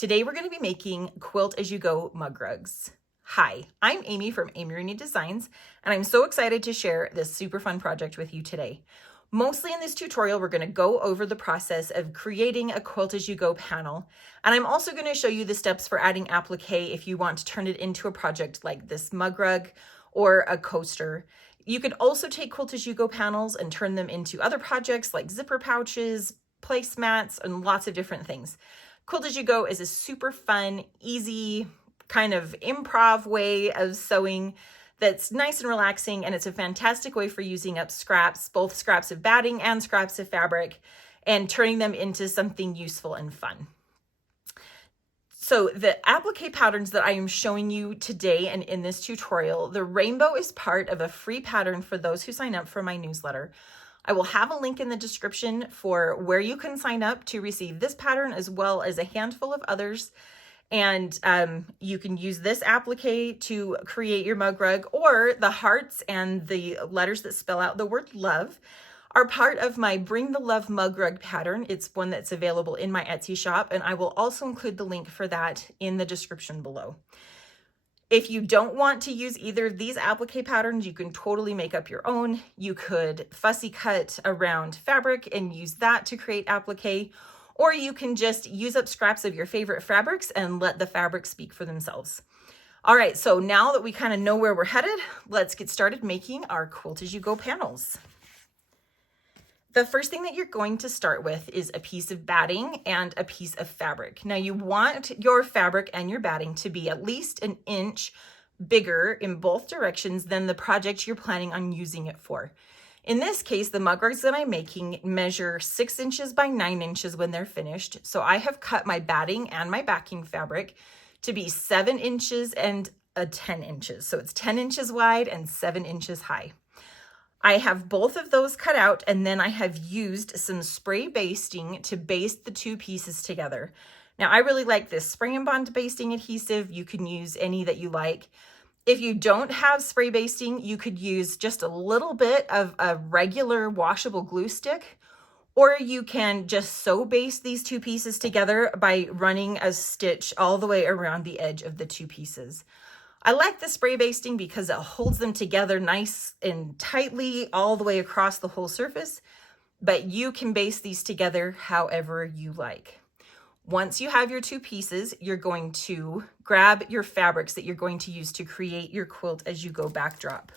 Today we're going to be making quilt as you go mug rugs. Hi, I'm Amy from Amy Rooney Designs, and I'm so excited to share this super fun project with you today. Mostly in this tutorial, we're going to go over the process of creating a quilt as you go panel, and I'm also going to show you the steps for adding applique if you want to turn it into a project like this mug rug or a coaster. You could also take quilt as you go panels and turn them into other projects like zipper pouches, placemats, and lots of different things. Quilt as you go is a super fun, easy, kind of improv way of sewing that's nice and relaxing, and it's a fantastic way for using up scraps, both scraps of batting and scraps of fabric, and turning them into something useful and fun. So the applique patterns that I am showing you today and in this tutorial, the rainbow is part of a free pattern for those who sign up for my newsletter. I will have a link in the description for where you can sign up to receive this pattern as well as a handful of others. And you can use this applique to create your mug rug, or the hearts and the letters that spell out the word love are part of my Bring the Love mug rug pattern. It's one that's available in my Etsy shop, and I will also include the link for that in the description below. If you don't want to use either of these applique patterns, you can totally make up your own. You could fussy cut around fabric and use that to create applique, or you can just use up scraps of your favorite fabrics and let the fabrics speak for themselves. All right, so now that we kind of know where we're headed, let's get started making our quilt as you go panels. The first thing that you're going to start with is a piece of batting and a piece of fabric. Now you want your fabric and your batting to be at least an inch bigger in both directions than the project you're planning on using it for. In this case, the mug rugs that I'm making measure 6 inches by 9 inches when they're finished. So I have cut my batting and my backing fabric to be 7 inches and 10 inches. So it's 10 inches wide and 7 inches high. I have both of those cut out, and then I have used some spray basting to baste the two pieces together. Now, I really like this spray and bond basting adhesive. You can use any that you like. If you don't have spray basting, you could use just a little bit of a regular washable glue stick, or you can just sew baste these two pieces together by running a stitch all the way around the edge of the two pieces. I like the spray basting because it holds them together nice and tightly all the way across the whole surface, but you can baste these together however you like. Once you have your two pieces, you're going to grab your fabrics that you're going to use to create your quilt as you go backdrop.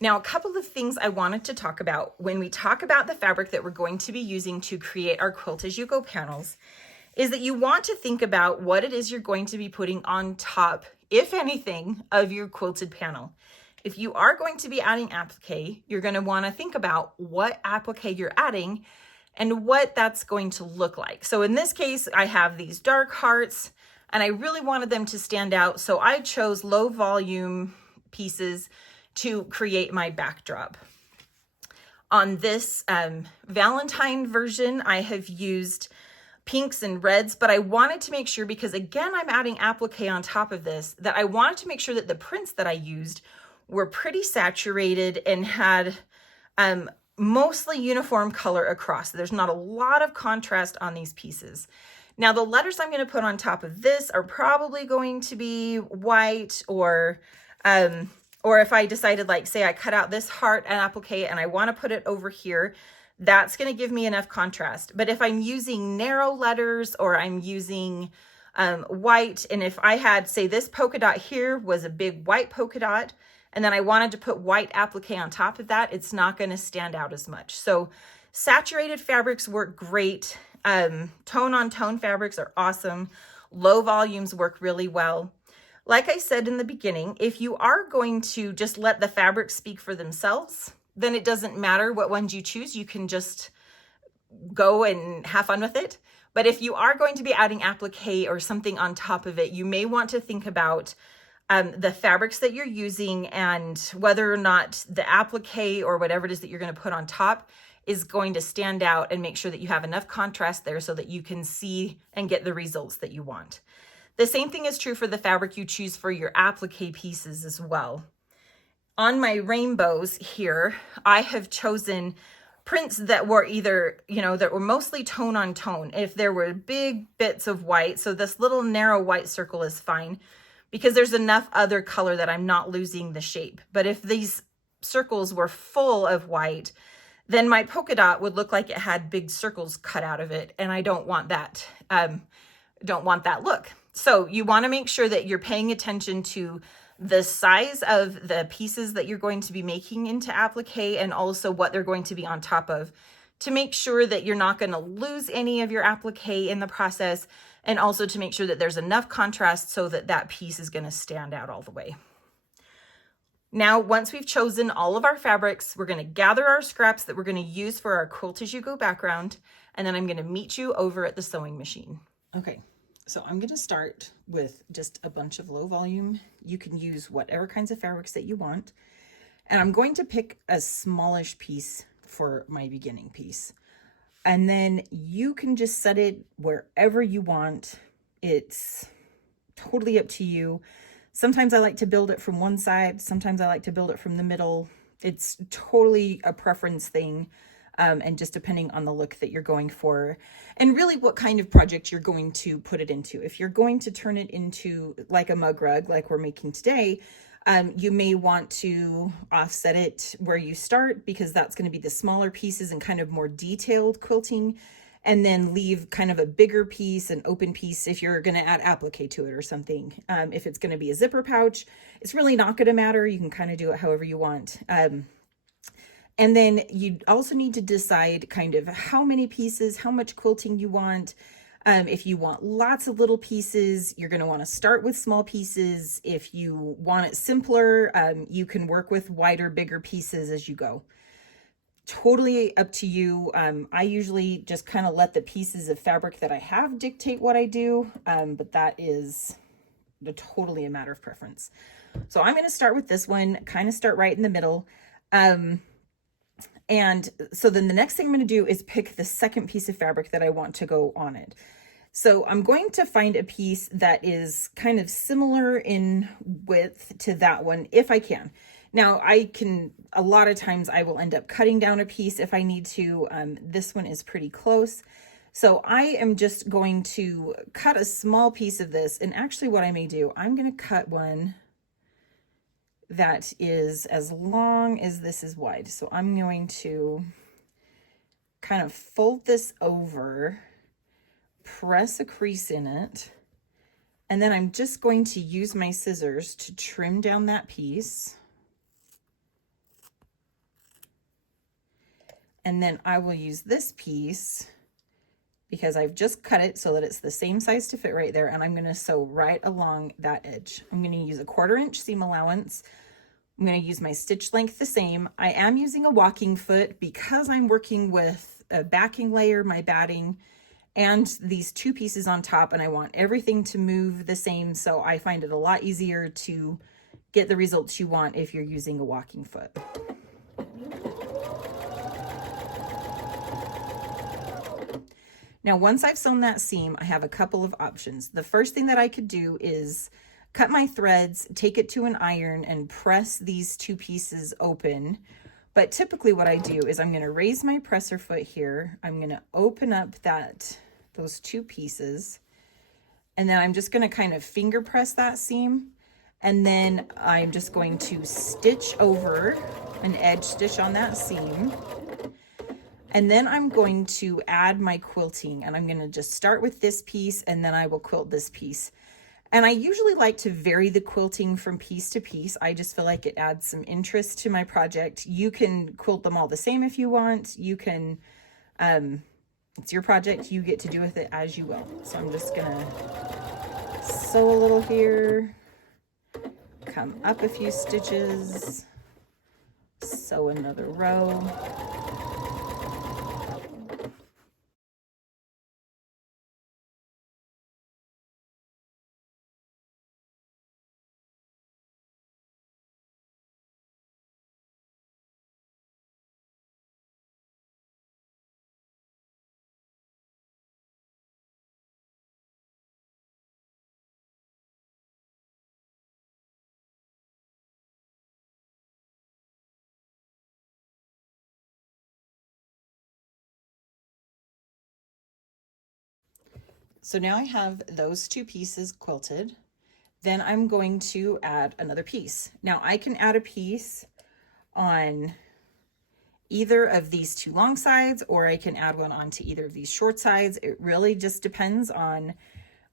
Now, a couple of things I wanted to talk about when we talk about the fabric that we're going to be using to create our quilt as you go panels is that you want to think about what it is you're going to be putting on top, if anything, of your quilted panel. If you are going to be adding applique, you're going to want to think about what applique you're adding and what that's going to look like. So in this case, I have these dark hearts, and I really wanted them to stand out, so I chose low volume pieces to create my backdrop. On this Valentine version, I have used pinks and reds, but I wanted to make sure, because again, I'm adding applique on top of this, that I wanted to make sure that the prints that I used were pretty saturated and had mostly uniform color across. There's not a lot of contrast on these pieces. Now, the letters I'm going to put on top of this are probably going to be white, or if I decided, like, say I cut out this heart and applique and I want to put it over here, that's going to give me enough contrast. But if I'm using narrow letters, or I'm using white, and if I had, say, this polka dot here was a big white polka dot, and then I wanted to put white applique on top of that, it's not going to stand out as much. So saturated fabrics work great. Tone on tone fabrics are awesome. Low volumes work really well. Like I said in the beginning, if you are going to just let the fabrics speak for themselves, then it doesn't matter what ones you choose. You can just go and have fun with it. But if you are going to be adding applique or something on top of it, you may want to think about the fabrics that you're using and whether or not the applique or whatever it is that you're going to put on top is going to stand out, and make sure that you have enough contrast there so that you can see and get the results that you want. The same thing is true for the fabric you choose for your applique pieces as well. On my rainbows here, I have chosen prints that were either, you know, that were mostly tone on tone. If there were big bits of white, so this little narrow white circle is fine because there's enough other color that I'm not losing the shape. But if these circles were full of white, then my polka dot would look like it had big circles cut out of it, and I don't want that. Don't want that look. So you want to make sure that you're paying attention to the size of the pieces that you're going to be making into applique, and also what they're going to be on top of, to make sure that you're not going to lose any of your applique in the process, and also to make sure that there's enough contrast so that that piece is going to stand out all the way. Now, once we've chosen all of our fabrics, we're going to gather our scraps that we're going to use for our Quilt As You Go background, and then I'm going to meet you over at the sewing machine. Okay, so I'm going to start with just a bunch of low volume. You can use whatever kinds of fabrics that you want. And I'm going to pick a smallish piece for my beginning piece. And then you can just set it wherever you want. It's totally up to you. Sometimes I like to build it from one side. Sometimes I like to build it from the middle. It's totally a preference thing. And just depending on the look that you're going for, and really what kind of project you're going to put it into. If you're going to turn it into like a mug rug, like we're making today, you may want to offset it where you start, because that's going to be the smaller pieces and kind of more detailed quilting, and then leave kind of a bigger piece, an open piece, if you're going to add applique to it or something. If it's going to be a zipper pouch, it's really not going to matter. You can kind of do it however you want. And then you also need to decide kind of how many pieces, how much quilting you want. If you want lots of little pieces, you're going to want to start with small pieces. If you want it simpler, you can work with wider, bigger pieces as you go. Totally up to you. I usually just kind of let the pieces of fabric that I have dictate what I do, but that is totally a matter of preference. So I'm going to start with this one, kind of start right in the middle. And so then the next thing I'm going to do is pick the second piece of fabric that I want to go on it. So I'm going to find a piece that is kind of similar in width to that one, if I can. Now a lot of times I will end up cutting down a piece if I need to. This one is pretty close. So I am just going to cut a small piece of this. And actually what I may do, I'm going to cut one that is as long as this is wide. So I'm going to kind of fold this over, press a crease in it, and then I'm just going to use my scissors to trim down that piece. And then I will use this piece, because I've just cut it so that it's the same size to fit right there, and I'm going to sew right along that edge. I'm going to use a 1/4 inch seam allowance. I'm going to use my stitch length the same. I am using a walking foot because I'm working with a backing layer, my batting, and these two pieces on top, and I want everything to move the same, so I find it a lot easier to get the results you want if you're using a walking foot. Now, once I've sewn that seam, I have a couple of options. The first thing that I could do is cut my threads, take it to an iron, and press these two pieces open. But typically what I do is I'm going to raise my presser foot here. I'm going to open up those two pieces, and then I'm just going to kind of finger press that seam. And then I'm just going to stitch over an edge stitch on that seam. And then I'm going to add my quilting, and I'm going to just start with this piece, and then I will quilt this piece. And I usually like to vary the quilting from piece to piece. I just feel like it adds some interest to my project. You can quilt them all the same if you want. You can, it's your project. You get to do with it as you will. So I'm just gonna sew a little here, come up a few stitches, sew another row. So now I have those two pieces quilted. Then I'm going to add another piece. Now I can add a piece on either of these two long sides, or I can add one onto either of these short sides. It really just depends on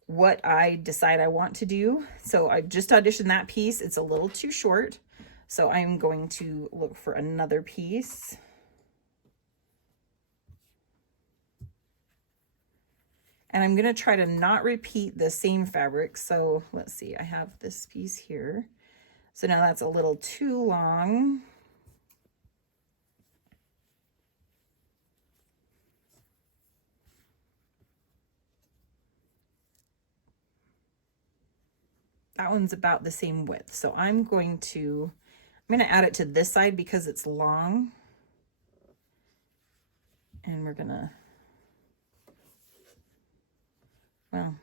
what I decide I want to do. So I just auditioned that piece. It's a little too short. So I'm going to look for another piece. And I'm going to try to not repeat the same fabric. So let's see, I have this piece here. So now that's a little too long. That one's about the same width. So I'm going to add it to this side because it's long. And we're gonna, well,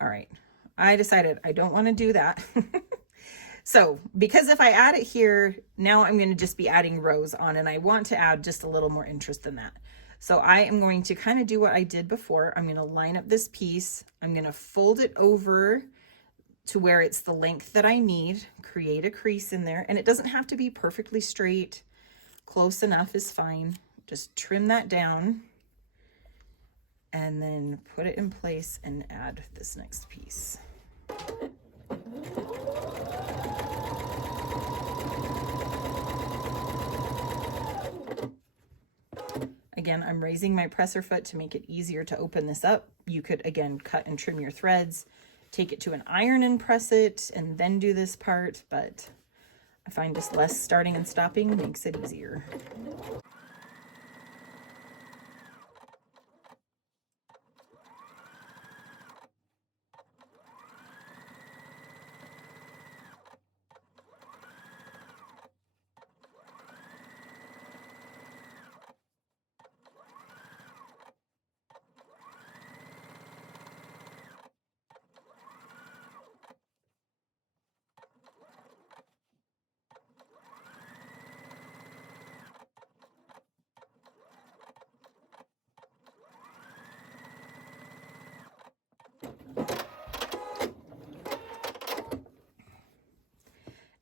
all right. I decided I don't want to do that. So because if I add it here, now I'm going to just be adding rows on, and I want to add just a little more interest than that. So I am going to kind of do what I did before. I'm going to line up this piece. I'm going to fold it over to where it's the length that I need, create a crease in there, and it doesn't have to be perfectly straight. Close enough is fine. Just trim that down and then put it in place and add this next piece. Again, I'm raising my presser foot to make it easier to open this up. You could, again, cut and trim your threads, take it to an iron and press it, and then do this part, but I find just less starting and stopping makes it easier.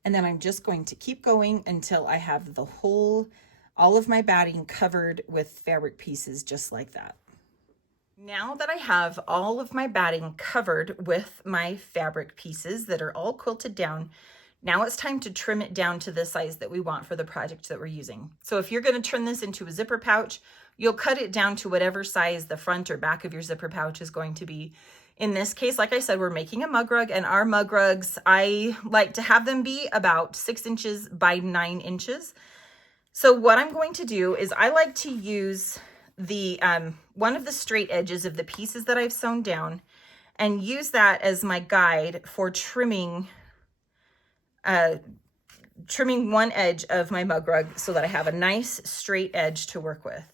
And then I'm just going to keep going until I have all of my batting covered with fabric pieces just like that. Now that I have all of my batting covered with my fabric pieces that are all quilted down, now it's time to trim it down to the size that we want for the project that we're using. So if you're going to turn this into a zipper pouch, you'll cut it down to whatever size the front or back of your zipper pouch is going to be. In this case, like I said, we're making a mug rug, and our mug rugs, I like to have them be about 6 inches by 9 inches. So what I'm going to do is I like to use the one of the straight edges of the pieces that I've sewn down and use that as my guide for trimming one edge of my mug rug so that I have a nice straight edge to work with.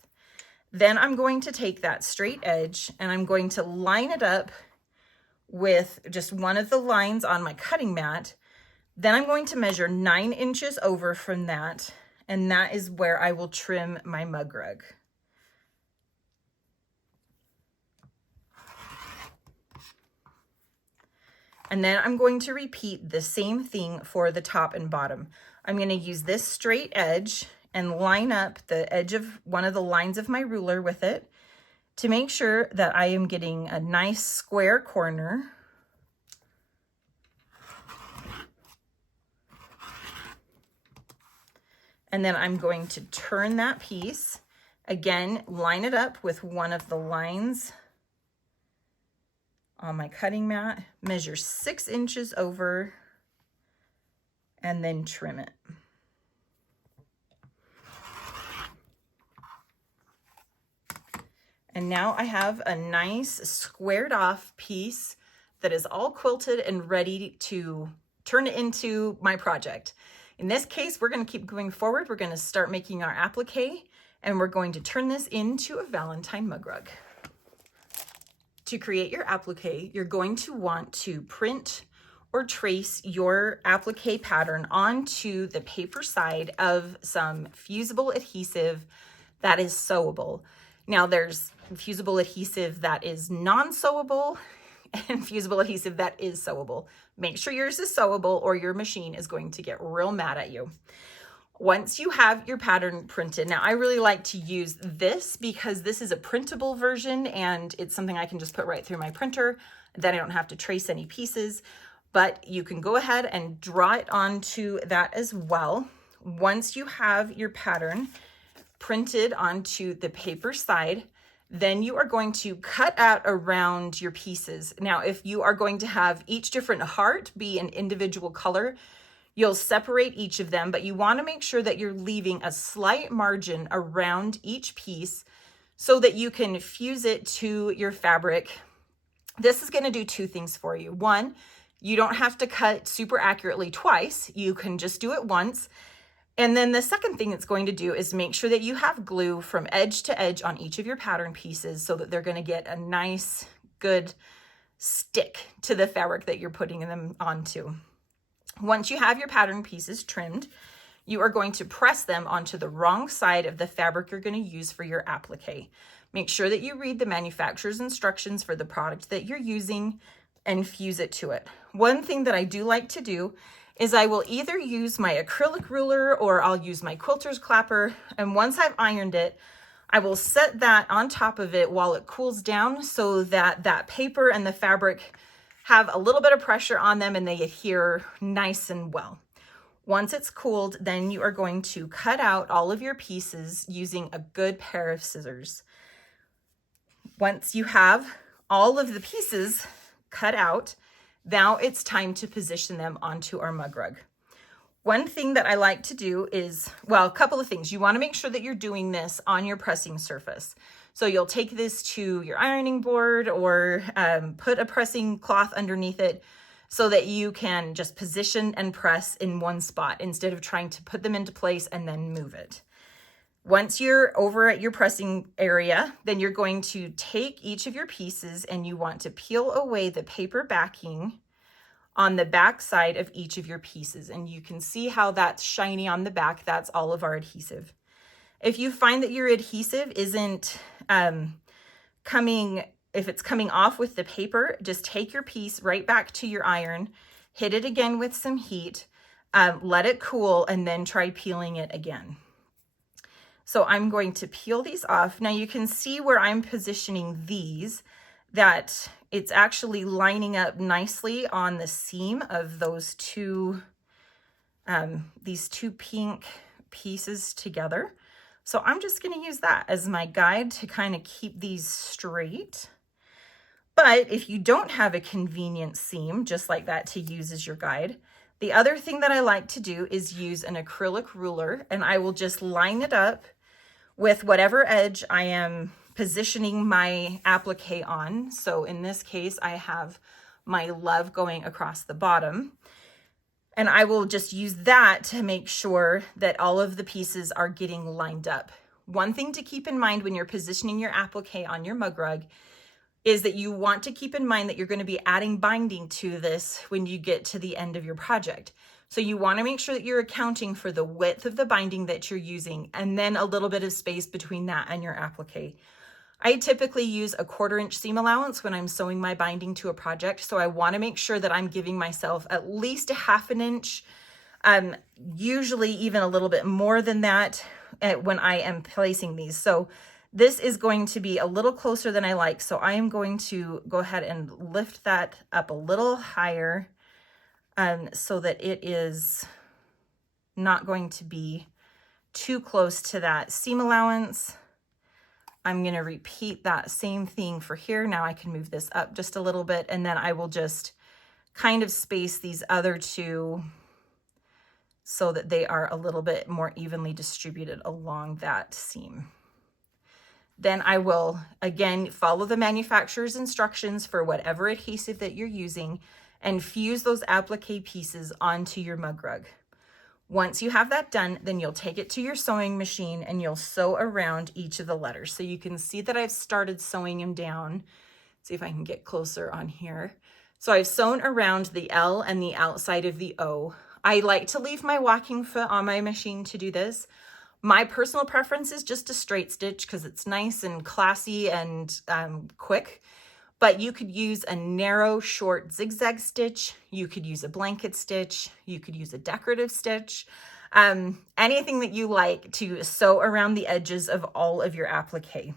Then I'm going to take that straight edge and I'm going to line it up with just one of the lines on my cutting mat. Then I'm going to measure 9 inches over from that, and that is where I will trim my mug rug. And then I'm going to repeat the same thing for the top and bottom. I'm going to use this straight edge and line up the edge of one of the lines of my ruler with it to make sure that I am getting a nice square corner. And then I'm going to turn that piece, again, line it up with one of the lines on my cutting mat, measure 6 inches over, and then trim it. And now I have a nice squared off piece that is all quilted and ready to turn it into my project. In this case, we're going to keep going forward. We're going to start making our applique, and we're going to turn this into a Valentine mug rug. To create your applique, you're going to want to print or trace your applique pattern onto the paper side of some fusible adhesive that is sewable. Now there's fusible adhesive that is non-sewable and fusible adhesive that is sewable. Make sure yours is sewable or your machine is going to get real mad at you. Once you have your pattern printed, now I really like to use this because this is a printable version and it's something I can just put right through my printer. Then I don't have to trace any pieces, but you can go ahead and draw it onto that as well. Once you have your pattern printed onto the paper side, then you are going to cut out around your pieces. Now, if you are going to have each different heart be an individual color, you'll separate each of them, but you want to make sure that you're leaving a slight margin around each piece so that you can fuse it to your fabric. This is going to do two things for you. One, you don't have to cut super accurately twice. You can just do it once. And then the second thing it's going to do is make sure that you have glue from edge to edge on each of your pattern pieces so that they're going to get a nice, good stick to the fabric that you're putting them onto. Once you have your pattern pieces trimmed, you are going to press them onto the wrong side of the fabric you're going to use for your applique. Make sure that you read the manufacturer's instructions for the product that you're using and fuse it to it. One thing that I do like to do is I will either use my acrylic ruler or I'll use my quilter's clapper. And once I've ironed it, I will set that on top of it while it cools down so that that paper and the fabric have a little bit of pressure on them and they adhere nice and well. Once it's cooled, then you are going to cut out all of your pieces using a good pair of scissors. Once you have all of the pieces cut out, now it's time to position them onto our mug rug. One thing that I like to do is, well, a couple of things. You want to make sure that you're doing this on your pressing surface. So you'll take this to your ironing board or put a pressing cloth underneath it so that you can just position and press in one spot instead of trying to put them into place and then move it. Once you're over at your pressing area, then you're going to take each of your pieces and you want to peel away the paper backing on the back side of each of your pieces. And you can see how that's shiny on the back. That's all of our adhesive. If you find that your adhesive isn't if it's coming off with the paper, just take your piece right back to your iron, hit it again with some heat, let it cool, and then try peeling it again. So I'm going to peel these off. Now you can see where I'm positioning these, that it's actually lining up nicely on the seam of those two, these two pink pieces together. So I'm just going to use that as my guide to kind of keep these straight. But if you don't have a convenient seam just like that to use as your guide, the other thing that I like to do is use an acrylic ruler, and I will just line it up with whatever edge I am positioning my applique on. So in this case, I have my love going across the bottom. And I will just use that to make sure that all of the pieces are getting lined up. One thing to keep in mind when you're positioning your applique on your mug rug is that you want to keep in mind that you're going to be adding binding to this when you get to the end of your project. So you want to make sure that you're accounting for the width of the binding that you're using and then a little bit of space between that and your applique. I typically use a 1/4 inch seam allowance when I'm sewing my binding to a project. So I want to make sure that I'm giving myself at least a 1/2 inch, usually even a little bit more than that when I am placing these. So this is going to be a little closer than I like. So I am going to go ahead and lift that up a little higher so that it is not going to be too close to that seam allowance. I'm going to repeat that same thing for here. Now I can move this up just a little bit, and then I will just kind of space these other two so that they are a little bit more evenly distributed along that seam. Then I will, again, follow the manufacturer's instructions for whatever adhesive that you're using and fuse those applique pieces onto your mug rug. Once you have that done, then you'll take it to your sewing machine and you'll sew around each of the letters. So you can see that I've started sewing them down. See if I can get closer on here. So I've sewn around the L and the outside of the O. I like to leave my walking foot on my machine to do this, My personal preference is just a straight stitch because it's nice and classy and quick. But you could use a narrow, short zigzag stitch. You could use a blanket stitch. You could use a decorative stitch. Anything that you like to sew around the edges of all of your applique.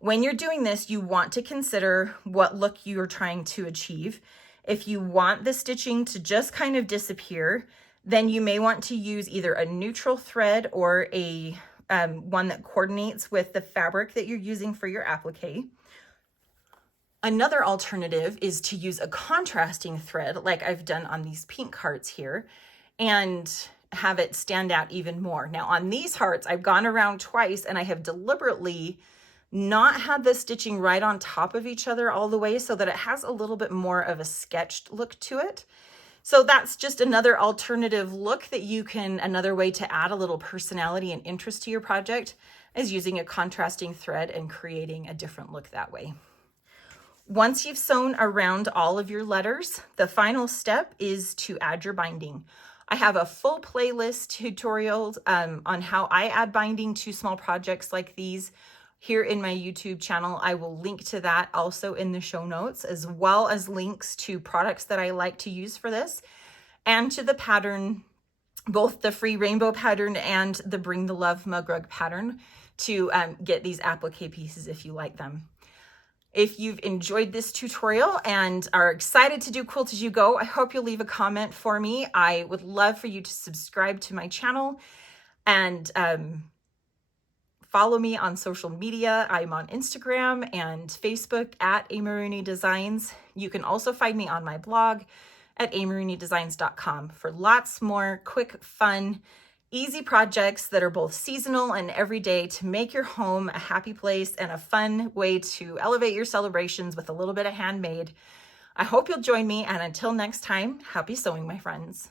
When you're doing this, you want to consider what look you're trying to achieve. If you want the stitching to just kind of disappear, then you may want to use either a neutral thread or a one that coordinates with the fabric that you're using for your applique. Another alternative is to use a contrasting thread like I've done on these pink hearts here and have it stand out even more. Now on these hearts, I've gone around twice and I have deliberately not had the stitching right on top of each other all the way so that it has a little bit more of a sketched look to it. So that's just another alternative look that you can, another way to add a little personality and interest to your project is using a contrasting thread and creating a different look that way. Once you've sewn around all of your letters, the final step is to add your binding. I have a full playlist tutorial on how I add binding to small projects like these here in my YouTube channel. I will link to that also in the show notes, as well as links to products that I like to use for this and to the pattern, both the free rainbow pattern and the Bring the Love mug rug pattern to get these applique pieces if you like them. If you've enjoyed this tutorial and are excited to do Quilt As You Go, I hope you'll leave a comment for me. I would love for you to subscribe to my channel and follow me on social media. I'm on Instagram and Facebook at Amaruni Designs. You can also find me on my blog at amarunidesigns.com for lots more quick, fun, easy projects that are both seasonal and everyday to make your home a happy place and a fun way to elevate your celebrations with a little bit of handmade. I hope you'll join me, and until next time, happy sewing, my friends.